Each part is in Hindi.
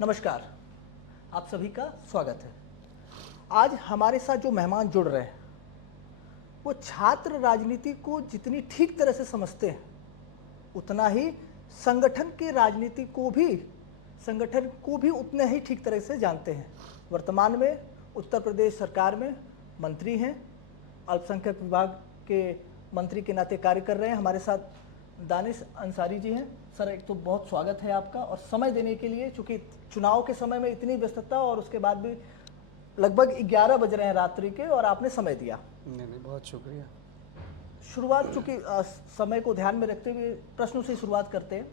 नमस्कार, आप सभी का स्वागत है। आज हमारे साथ जो मेहमान जुड़ रहे हैं वो छात्र राजनीति को जितनी ठीक तरह से समझते हैं उतना ही संगठन को भी उतने ही ठीक तरह से जानते हैं। वर्तमान में उत्तर प्रदेश सरकार में मंत्री हैं, अल्पसंख्यक विभाग के मंत्री के नाते कार्य कर रहे हैं। हमारे साथ दानिश अंसारी जी हैं। सर, एक तो बहुत स्वागत है आपका और समय देने के लिए, चूंकि चुनाव के समय में इतनी व्यस्तता और उसके बाद भी लगभग 11 बज रहे हैं रात्रि के और आपने समय दिया। नहीं, बहुत शुक्रिया। शुरुआत, चूंकि समय को ध्यान में रखते हुए प्रश्नों से शुरुआत करते हैं।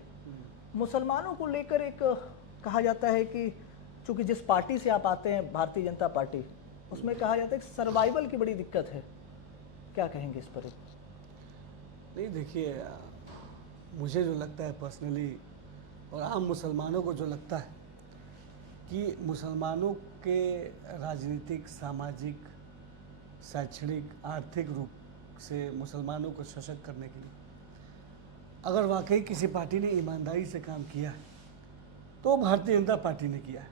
मुसलमानों को लेकर एक कहा जाता है कि चूंकि जिस पार्टी से आप आते हैं, भारतीय जनता पार्टी, उसमें कहा जाता है कि सर्वाइवल की बड़ी दिक्कत है। क्या कहेंगे इस पर? नहीं, देखिए, मुझे जो लगता है पर्सनली और आम मुसलमानों को जो लगता है कि मुसलमानों के राजनीतिक, सामाजिक, शैक्षणिक, आर्थिक रूप से मुसलमानों को सशक्त करने के लिए अगर वाकई किसी पार्टी ने ईमानदारी से काम किया है तो भारतीय जनता पार्टी ने किया है।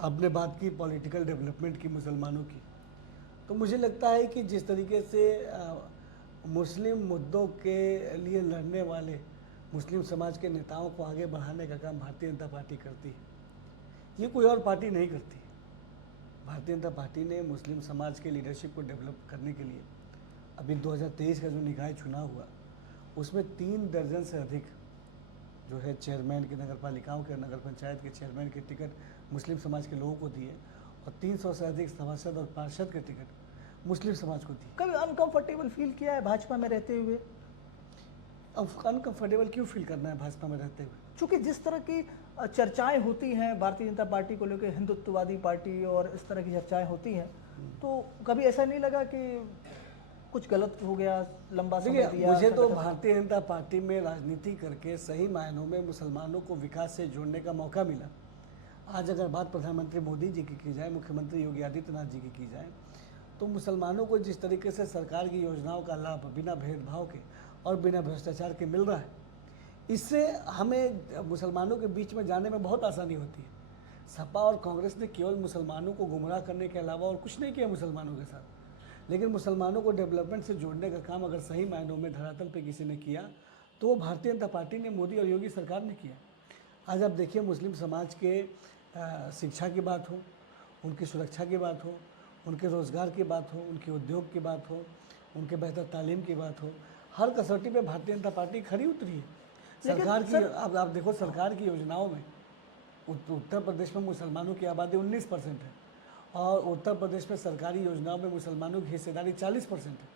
आपने बात की पॉलिटिकल डेवलपमेंट की मुसलमानों की, तो मुझे लगता है कि जिस तरीके से मुस्लिम मुद्दों के लिए लड़ने वाले मुस्लिम समाज के नेताओं को आगे बढ़ाने का काम भारतीय जनता पार्टी करती है, ये कोई और पार्टी नहीं करती। भारतीय जनता पार्टी ने मुस्लिम समाज के लीडरशिप को डेवलप करने के लिए अभी 2023 का जो निकाय चुनाव हुआ उसमें 3 दर्जन से अधिक जो है चेयरमैन के, नगर पालिकाओं के, नगर पंचायत के चेयरमैन के टिकट मुस्लिम समाज के लोगों को दिए और 300 से अधिक सभासद और पार्षद के टिकट मुस्लिम समाज को दिए। कभी अनकंफर्टेबल फील किया है भाजपा में रहते हुए? अब अनकंफर्टेबल क्यों फील करना है भाजपा में रहते हुए? चूंकि जिस तरह की चर्चाएं होती हैं भारतीय जनता पार्टी को लेकर, हिंदुत्ववादी पार्टी और इस तरह की चर्चाएं होती हैं, तो कभी ऐसा नहीं लगा कि कुछ गलत हो गया, लंबा समय दिया? मुझे तो भारतीय जनता पार्टी में राजनीति करके सही मायनों में मुसलमानों को विकास से जोड़ने का मौका मिला। आज अगर बात प्रधानमंत्री मोदी जी की जाए, मुख्यमंत्री योगी आदित्यनाथ जी की जाए, तो मुसलमानों को जिस तरीके से सरकार की योजनाओं का लाभ बिना भेदभाव के और बिना भ्रष्टाचार के मिल रहा है, इससे हमें मुसलमानों के बीच में जाने में बहुत आसानी होती है। सपा और कांग्रेस ने केवल मुसलमानों को गुमराह करने के अलावा और कुछ नहीं किया मुसलमानों के साथ, लेकिन मुसलमानों को डेवलपमेंट से जोड़ने का काम अगर सही मायनों में धरातल पे किसी ने किया तो वो भारतीय जनता पार्टी ने, मोदी और योगी सरकार ने किया। आज आप देखिए, मुस्लिम समाज के शिक्षा की बात हो, उनकी सुरक्षा की बात हो, उनके रोज़गार की बात हो, उनके उद्योग की बात हो, उनके बेहतर तालीम की बात हो, हर कसौटी पे भारतीय जनता पार्टी खरी उतरी है। सरकार की आप देखो, सरकार की योजनाओं में उत्तर प्रदेश में मुसलमानों की आबादी 19% है और उत्तर प्रदेश में सरकारी योजनाओं में मुसलमानों की हिस्सेदारी 40% है।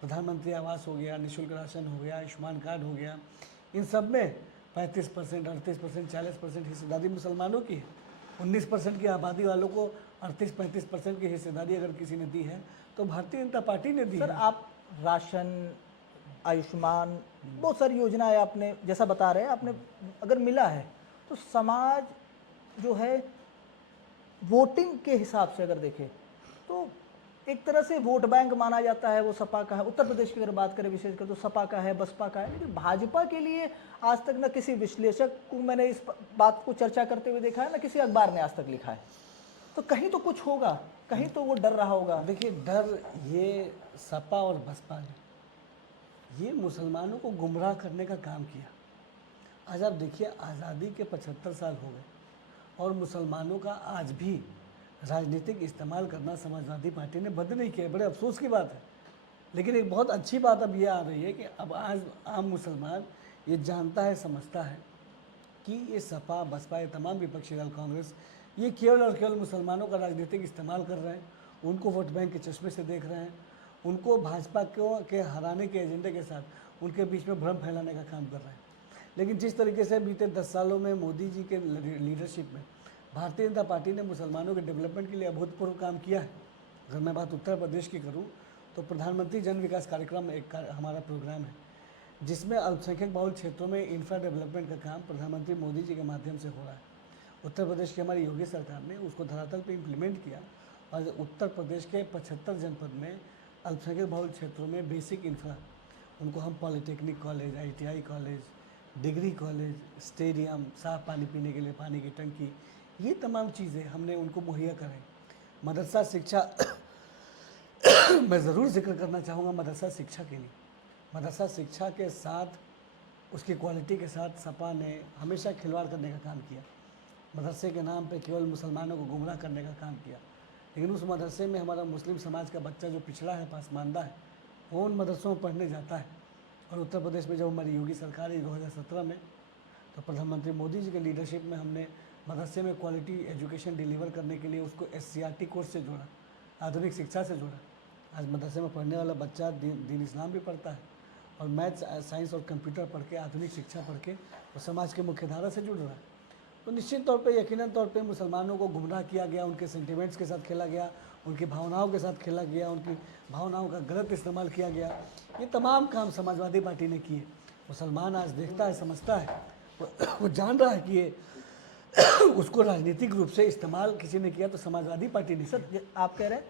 प्रधानमंत्री आवास हो गया, निःशुल्क राशन हो गया, आयुष्मान कार्ड हो गया, इन सब में 35%, 38%, 40% हिस्सेदारी मुसलमानों की है। 19% की आबादी वालों को 38-35% की हिस्सेदारी अगर किसी ने दी है तो भारतीय जनता पार्टी ने दी सर, है। आप राशन, आयुष्मान, बहुत सारी योजनाएं आपने जैसा बता रहे हैं, आपने अगर मिला है तो समाज जो है वोटिंग के हिसाब से अगर देखें तो एक तरह से वोट बैंक माना जाता है, वो सपा का है। उत्तर प्रदेश की अगर बात करें विशेषकर तो सपा का है, बसपा का है। लेकिन भाजपा के लिए आज तक न किसी विश्लेषक को मैंने इस बात को चर्चा करते हुए देखा है, न किसी अखबार ने आज तक लिखा है। तो कहीं तो कुछ होगा, कहीं तो वो डर रहा होगा। देखिए, डर ये सपा और बसपा ने ये मुसलमानों को गुमराह करने का काम किया। आज आप देखिए, आज़ादी के 75 साल हो गए और मुसलमानों का आज भी राजनीतिक इस्तेमाल करना समाजवादी पार्टी ने बंद नहीं किया। बड़े अफसोस की बात है। लेकिन एक बहुत अच्छी बात अब ये आ रही है कि अब आज आम मुसलमान ये जानता है, समझता है कि ये सपा, बसपा, ये तमाम विपक्षी दल, कांग्रेस, ये केवल और केवल मुसलमानों का राजनीतिक इस्तेमाल कर रहे हैं, उनको वोट बैंक के चश्मे से देख रहे हैं, उनको भाजपा के हराने के एजेंडे के साथ उनके बीच में भ्रम फैलाने का काम कर रहे हैं। लेकिन जिस तरीके से बीते 10 सालों में मोदी जी के लीडरशिप में भारतीय जनता पार्टी ने मुसलमानों के डेवलपमेंट के लिए अभूतपूर्व काम किया है। अगर मैं बात उत्तर प्रदेश की करूं तो प्रधानमंत्री जन विकास कार्यक्रम एक हमारा प्रोग्राम है जिसमें अल्पसंख्यक बहुल क्षेत्रों में इंफ्रा डेवलपमेंट का काम प्रधानमंत्री मोदी जी के माध्यम से हो रहा है। उत्तर प्रदेश की हमारी योगी सरकार ने उसको धरातल पर इम्प्लीमेंट किया और उत्तर प्रदेश के 75 जनपद में अल्पसंख्यक बहुल क्षेत्रों में बेसिक इंफ्रा, उनको हम polytechnic college, ITI college, degree college, stadium, साफ पानी पीने के लिए पानी की टंकी, ये तमाम चीज़ें हमने उनको मुहैया कराई। मदरसा शिक्षा मैं ज़रूर जिक्र करना चाहूँगा मदरसा शिक्षा के लिए। मदरसा शिक्षा के साथ, उसकी क्वालिटी के साथ सपा ने हमेशा खिलवाड़ करने का काम किया। मदरसे के नाम पे केवल मुसलमानों को गुमराह करने का काम किया। लेकिन उस मदरसे में हमारा मुस्लिम समाज का बच्चा जो पिछड़ा है, पासमानदा है, वो उन मदरसों में पढ़ने जाता है। और उत्तर प्रदेश में जब हमारी योगी सरकार आई 2017 में, तो प्रधानमंत्री मोदी जी के लीडरशिप में हमने मदरसे में क्वालिटी एजुकेशन डिलीवर करने के लिए उसको SCRT कोर्स से जोड़ा, आधुनिक शिक्षा से जोड़ा। आज मदरसे में पढ़ने वाला बच्चा दीन इस्लाम भी पढ़ता है और मैथ्स, साइंस और कंप्यूटर पढ़ के, आधुनिक शिक्षा पढ़ के वो समाज के मुख्य धारा से जुड़ रहा है। तो निश्चित तौर पे, यकीनन तौर पे मुसलमानों को गुमराह किया गया, उनके सेंटिमेंट्स के साथ खेला गया, उनकी भावनाओं के साथ खेला गया, उनकी भावनाओं का गलत इस्तेमाल किया गया। ये तमाम काम समाजवादी पार्टी ने किए। मुसलमान आज देखता है, समझता है, वो जान रहा है कि ये उसको राजनीतिक रूप से इस्तेमाल किसी ने किया तो समाजवादी पार्टी ने सर किया। आप कह रहे हैं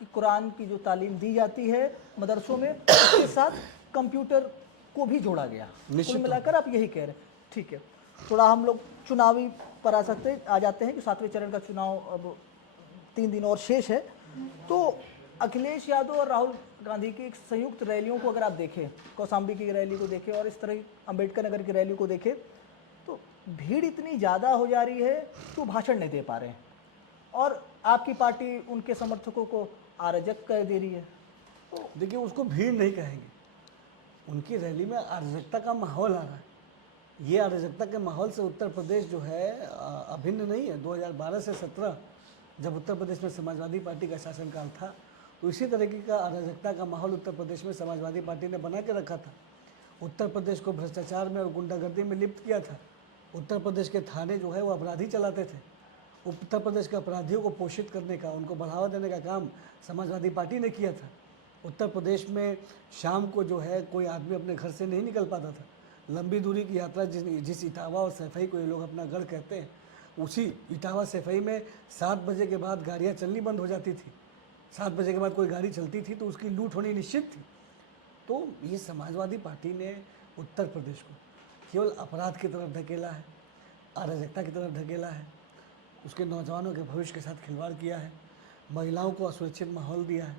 कि कुरान की जो तालीम दी जाती है मदरसों में, उसके साथ कंप्यूटर को भी जोड़ा गया। निश्चित कुल तौर मिलाकर आप यही कह रहे हैं। ठीक है, थोड़ा हम लोग चुनावी पर आ जाते हैं कि 7वें चरण का चुनाव अब 3 दिन और शेष है। तो अखिलेश यादव और राहुल गांधी की एक संयुक्त रैलियों को अगर आप देखें, कौशाम्बी की रैली को देखें और इस तरह की अम्बेडकर नगर की रैली को देखें, तो भीड़ इतनी ज़्यादा हो जा रही है कि वो भाषण नहीं दे पा रहे हैं और आपकी पार्टी उनके समर्थकों को अराजक कह दे रही है। तो देखिए, उसको भीड़ नहीं कहेंगे, उनकी रैली में अराजकता का माहौल आ रहा है। ये अराजकता के माहौल से उत्तर प्रदेश जो है अभिन्न नहीं है। 2012 से 17 जब उत्तर प्रदेश में समाजवादी पार्टी का शासनकाल था, तो इसी तरीके का अराजकता का माहौल उत्तर प्रदेश में समाजवादी पार्टी ने बना के रखा था। उत्तर प्रदेश को भ्रष्टाचार में और गुंडागर्दी में लिप्त किया था। उत्तर प्रदेश के थाने जो है वो अपराधी चलाते थे। उत्तर प्रदेश के अपराधियों को पोषित करने का, उनको बढ़ावा देने का काम समाजवादी पार्टी ने किया था। उत्तर प्रदेश में शाम को जो है कोई आदमी अपने घर से नहीं निकल पाता था। लंबी दूरी की यात्रा जिस इटावा और सैफई को ये लोग अपना गढ़ कहते हैं, उसी इटावा सैफई में 7 बजे के बाद गाड़ियाँ चलनी बंद हो जाती थी। 7 बजे के बाद कोई गाड़ी चलती थी तो उसकी लूट होनी निश्चित थी। तो ये समाजवादी पार्टी ने उत्तर प्रदेश को केवल अपराध की तरफ धकेला है, अराजकता की तरफ धकेला है, उसके नौजवानों के भविष्य के साथ खिलवाड़ किया है, महिलाओं को असुरक्षित माहौल दिया है,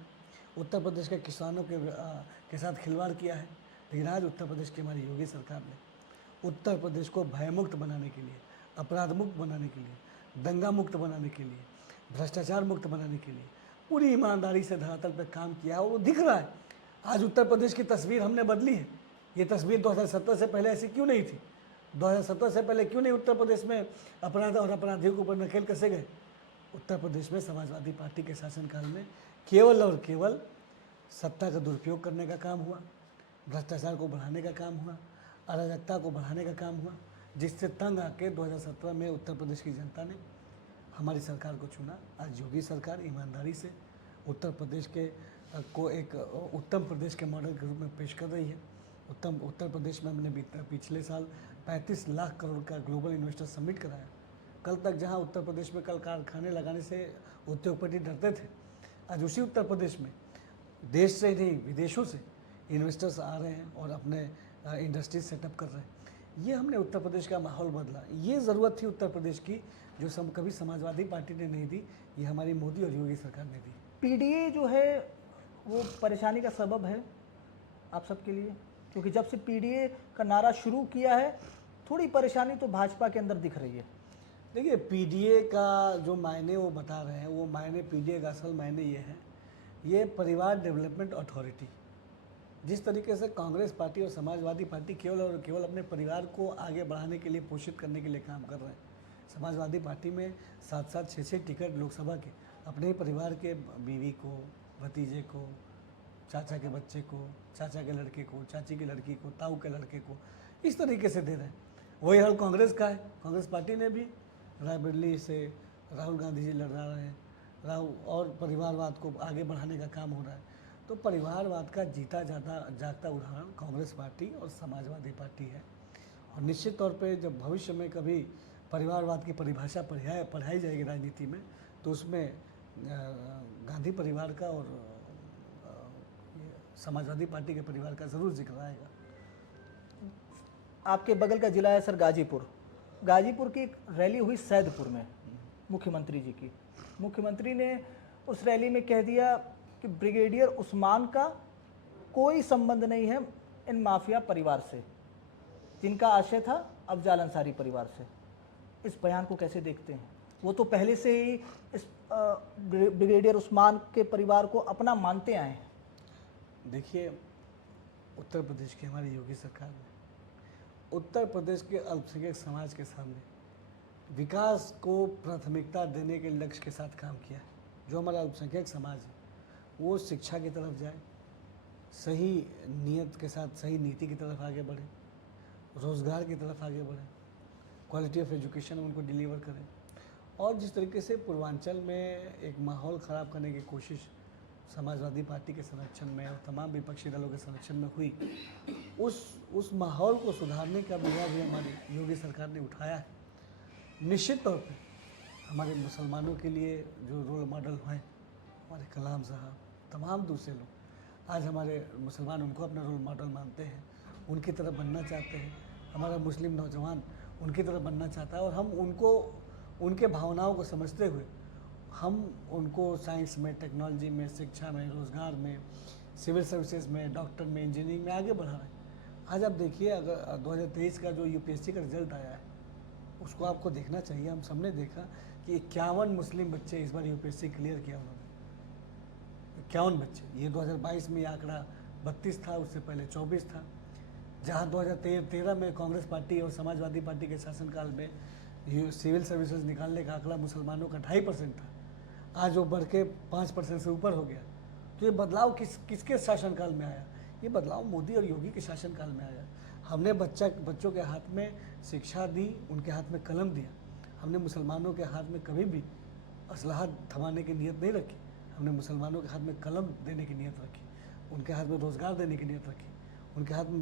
उत्तर प्रदेश के किसानों के साथ खिलवाड़ किया है। लेकिन आज उत्तर प्रदेश की हमारी योगी सरकार ने उत्तर प्रदेश को भयमुक्त बनाने के लिए, अपराध मुक्त बनाने के लिए, दंगा मुक्त बनाने के लिए, भ्रष्टाचार मुक्त बनाने के लिए पूरी ईमानदारी से धरातल पर काम किया है और वो दिख रहा है। आज उत्तर प्रदेश की तस्वीर हमने बदली है। ये तस्वीर 2017 से पहले ऐसी क्यों नहीं थी? 2017 से पहले क्यों नहीं उत्तर प्रदेश में अपराध और अपराधियों के ऊपर नकेल कसे गए? उत्तर प्रदेश में समाजवादी पार्टी के शासनकाल में केवल और केवल सत्ता का दुरुपयोग करने का काम हुआ, भ्रष्टाचार को बढ़ाने का काम हुआ, अराजकता को बढ़ाने का काम हुआ, जिससे तंग आके 2017 में उत्तर प्रदेश की जनता ने हमारी सरकार को चुना। आज योगी सरकार ईमानदारी से उत्तर प्रदेश के को एक उत्तम प्रदेश के मॉडल के रूप में पेश कर रही है। उत्तर प्रदेश में हमने पिछले साल 35 लाख करोड़ का ग्लोबल इन्वेस्टर समिट कराया। कल तक जहां उत्तर प्रदेश में कल कारखाने लगाने से उद्योगपति डरते थे, आज उसी उत्तर प्रदेश में देश से नहीं विदेशों से इन्वेस्टर्स आ रहे हैं और अपने इंडस्ट्रीज सेटअप कर रहे हैं। ये हमने उत्तर प्रदेश का माहौल बदला। ये ज़रूरत थी उत्तर प्रदेश की, जो कभी समाजवादी पार्टी ने नहीं दी, ये हमारी मोदी और योगी सरकार ने दी। पीडीए जो है वो परेशानी का सबब है आप सबके लिए, क्योंकि जब से पीडीए का नारा शुरू किया है थोड़ी परेशानी तो भाजपा के अंदर दिख रही है। देखिए, पीडीए का जो मायने वो बता रहे हैं, वो मायने पीडीए का असल मायने ये है, ये परिवार डेवलपमेंट अथॉरिटी। जिस तरीके से कांग्रेस पार्टी और समाजवादी पार्टी केवल और केवल अपने परिवार को आगे बढ़ाने के लिए, पोषित करने के लिए काम कर रहे हैं, समाजवादी पार्टी में 7-7, 6-6 टिकट लोकसभा के अपने ही परिवार के बीवी को, भतीजे को, चाचा के बच्चे को, चाचा के लड़के को, चाची की लड़की को, ताऊ के लड़के को, इस तरीके से दे रहे हैं। वही हाल कांग्रेस का है। कांग्रेस पार्टी ने भी रायबरेली से राहुल गांधी जी लड़ा रहे हैं, और परिवारवाद को आगे बढ़ाने का काम हो रहा है। तो परिवारवाद का जीता जागता उदाहरण कांग्रेस पार्टी और समाजवादी पार्टी है। और निश्चित तौर पे जब भविष्य में कभी परिवारवाद की परिभाषा पढ़ाई जाएगी राजनीति में, तो उसमें गांधी परिवार का और समाजवादी पार्टी के परिवार का ज़रूर जिक्र आएगा। आपके बगल का जिला है सर गाजीपुर। गाजीपुर की एक रैली हुई सैदपुर में मुख्यमंत्री जी की। मुख्यमंत्री ने उस रैली में कह दिया कि ब्रिगेडियर उस्मान का कोई संबंध नहीं है इन माफिया परिवार से, जिनका आशय था अफजाल अंसारी परिवार से। इस बयान को कैसे देखते हैं? वो तो पहले से ही इस ब्रिगेडियर उस्मान के परिवार को अपना मानते आए हैं। देखिए, उत्तर प्रदेश की हमारी योगी सरकार ने उत्तर प्रदेश के अल्पसंख्यक समाज के सामने विकास को प्राथमिकता देने के लक्ष्य के साथ काम किया है। जो हमारा अल्पसंख्यक समाज है वो शिक्षा की तरफ जाए, सही नीयत के साथ सही नीति की तरफ आगे बढ़े, रोज़गार की तरफ आगे बढ़े, क्वालिटी ऑफ एजुकेशन उनको डिलीवर करें। और जिस तरीके से पूर्वांचल में एक माहौल ख़राब करने की कोशिश समाजवादी पार्टी के संरक्षण में और तमाम विपक्षी दलों के संरक्षण में हुई, उस माहौल को सुधारने का बीड़ा भी हमारी योगी सरकार ने उठाया है। निश्चित तौर पे हमारे मुसलमानों के लिए जो रोल मॉडल हैं, हमारे कलाम साहब, तमाम दूसरे लोग, आज हमारे मुसलमान उनको अपना रोल मॉडल मानते हैं, उनकी तरह बनना चाहते हैं। हमारा मुस्लिम नौजवान उनकी तरह बनना चाहता है और हम उनको, उनके भावनाओं को समझते हुए हम उनको साइंस में, टेक्नोलॉजी में, शिक्षा में, रोज़गार में, सिविल सर्विसेज में, डॉक्टर में, इंजीनियरिंग में आगे बढ़ा रहे हैं। आज आप देखिए, अगर 2023 का जो यूपीएससी का रिजल्ट आया है उसको आपको देखना चाहिए। हम सबने देखा कि 51 मुस्लिम बच्चे इस बार यूपीएससी क्लियर किया उन्होंने, 51 बच्चे। ये 2022 में ये आंकड़ा 32 था, उससे पहले 24 था। जहाँ 2013 में कांग्रेस पार्टी और समाजवादी पार्टी के शासनकाल में ये सिविल सर्विसेज निकालने का आंकड़ा मुसलमानों का 2.5% था, आज वो बढ़ के 5% से ऊपर हो गया। तो ये बदलाव किसके शासनकाल में आया? ये बदलाव मोदी और योगी के शासनकाल में आया। हमने बच्चों के हाथ में शिक्षा दी, उनके हाथ में कलम दिया। हमने मुसलमानों के हाथ में कभी भी असलहा थमाने की नीयत नहीं रखी। हमने मुसलमानों के हाथ में कलम देने की नीयत रखी, उनके हाथ में रोज़गार देने की नीयत रखी, उनके हाथ में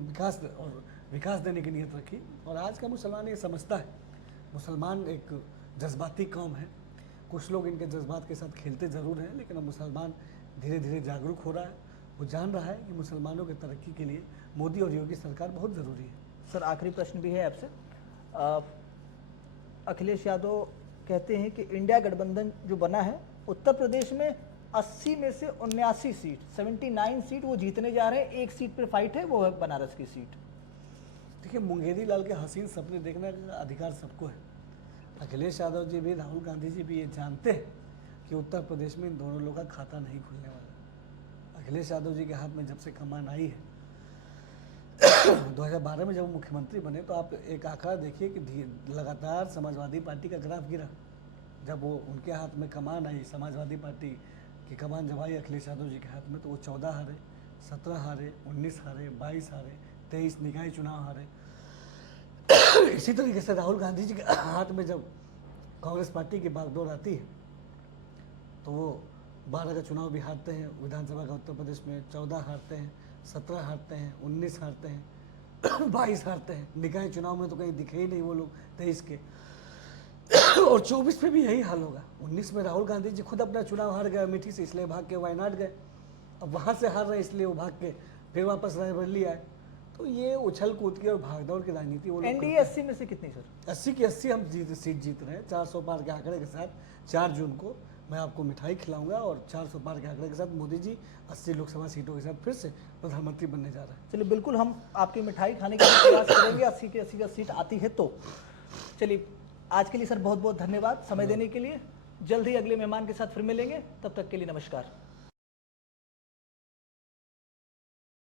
विकास देने की नीयत रखी। और आज का मुसलमान ये समझता है, मुसलमान एक जज्बाती कौम है। कुछ लोग इनके जज्बात के साथ खेलते ज़रूर हैं, लेकिन अब मुसलमान धीरे धीरे जागरूक हो रहा है। वो जान रहा है कि मुसलमानों की तरक्की के लिए मोदी और योगी सरकार बहुत ज़रूरी है। सर, आखिरी प्रश्न भी है आपसे। अखिलेश यादव कहते हैं कि इंडिया गठबंधन जो बना है, उत्तर प्रदेश में 80 में से 79 सीट, 79 सीट वो जीतने जा रहे हैं। एक सीट पर फाइट है, वो है बनारस की सीट। देखिए, मुंगेरी लाल के हसीन सपने देखने का अधिकार सबको है। अखिलेश यादव जी भी, राहुल गांधी जी भी ये जानते हैं कि उत्तर प्रदेश में इन दोनों लोगों का खाता नहीं खुलने वाला। अखिलेश यादव जी के हाथ में जब से कमान आई है 2012 में जब वो मुख्यमंत्री बने, तो आप एक आंकड़ा देखिए कि लगातार समाजवादी पार्टी का ग्राफ गिरा। जब वो उनके हाथ में कमान आई, समाजवादी पार्टी की कमान जब आई अखिलेश यादव जी के हाथ में, तो वो 14 हारे, 17 हारे, 19 हारे, 22 हारे, 23 निकाय चुनाव हारे। इसी तरीके से राहुल गांधी जी के हाथ में जब कांग्रेस पार्टी की बागडोर आती है, तो वो 12 का चुनाव भी हारते हैं विधानसभा का उत्तर प्रदेश में, 14 हारते हैं, 17 हारते हैं, 19 हारते हैं, 22 हारते हैं। निकाय चुनाव में तो कहीं दिखे ही नहीं वो लोग 23 के। और 24 में भी यही हाल होगा। 19 में राहुल गांधी जी खुद अपना चुनाव हार गए अमेठी से, इसलिए भाग के वायनाड गए। अब वहाँ से हार रहे इसलिए वो भाग के फिर वापस रायबरेली आए। तो ये उछल कूद की और भागदौड़ की राजनीति वो लोग एनडीए 80 में से कितनी सर? 80 की 80 हम सीट जीत रहे हैं। 400 पार के आंकड़े के साथ 4 जून को मैं आपको मिठाई खिलाऊंगा और 400 पार के आंकड़े के साथ मोदी जी 80 लोकसभा सीटों के साथ फिर से प्रधानमंत्री बनने जा रहे हैं। चलिए, बिल्कुल हम आपकी मिठाई खाने का प्रयास करेंगे 80 की 80 सीट आती है तो। चलिए, आज के लिए सर बहुत बहुत धन्यवाद समय देने के लिए। जल्द ही अगले मेहमान के साथ फिर मिलेंगे, तब तक के लिए नमस्कार।